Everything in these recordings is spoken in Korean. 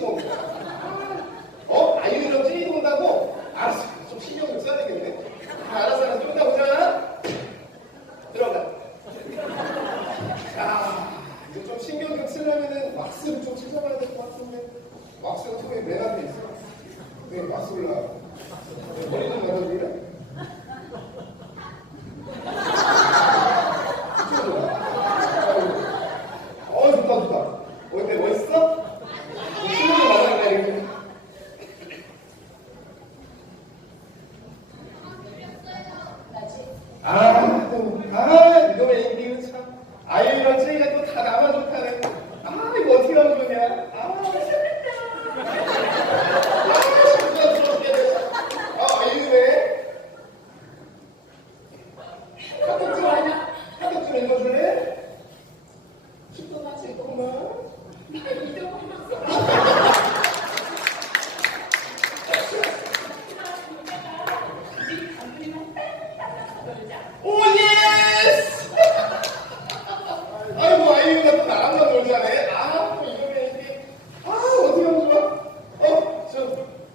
푹신거 어? 아이유랑 찌리 돈다고? 알았어. 좀 신경 좀 써야 되겠네. 아, 알았어, 알았어. 좀 이따 보자. 들어가. 자, 이제 좀 신경 좀 쓰려면은 왁스를 좀 찾아봐야 될 것 같은데. 왁스가 맨 앞에 있어. 네, 왁스 올라. 네, 머리 좀 맞아줄래? 이쪽으로 와. 어, 좋다, 좋다. 어때, 멋있어? 신경 좀 맞아줄래, 이렇게. 아, 또, 아, 이거의 인기는 참. 아이유랑 찌리가 또 다 나만 좋다네. 아, 이거 어떻게 하면 좋냐. 아, 재밌다. 아, 부담스럽게. 아, 아이유네. 카톡 좀, 카톡 좀 읽어줄래? 조금만, 조금만. 오, 예스! 아이고, 아이유가 또 나랑 만 놀자네. 아, 또 이거면 이렇게. 아, 어떻게 하면 좋아? 어, 저,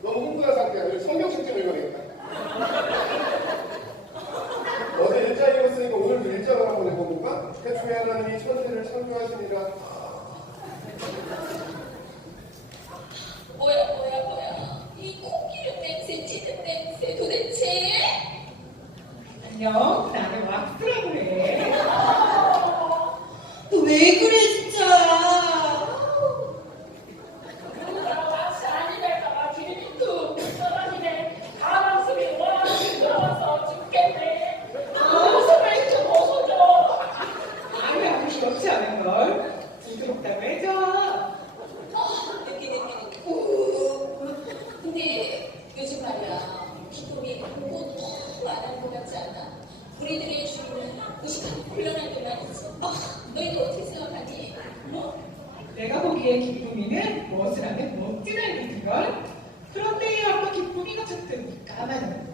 너무 흥분한 상태야. 우리 성경책 좀 읽어야겠다. 어제 일자 읽었으니까 오늘도 일자로 한번 읽어볼까? 태초에 하나님이 천세를 창조하시니라. 뭐야 뭐야 뭐야 이 콩기름 냄새 찌는 냄새 도대체 안녕, 나는 왁스라고 그래. 너 왜 그래 진짜 않은 걸. 부드럽다고 해줘. 느끼 느끼 느끼 우. 근데 요즘 말이야 기쁨이 뭐 너무 안 하는 것 같지 않아? 우리들의 주인은 무식한 곤란한 것만 있어 아, 너희들 어떻게 생각하니? 어? 내가 보기에 기쁨이는 무엇을 하면 멋진 아이들걸. 그런데 아까 기쁨이가 찾던 까만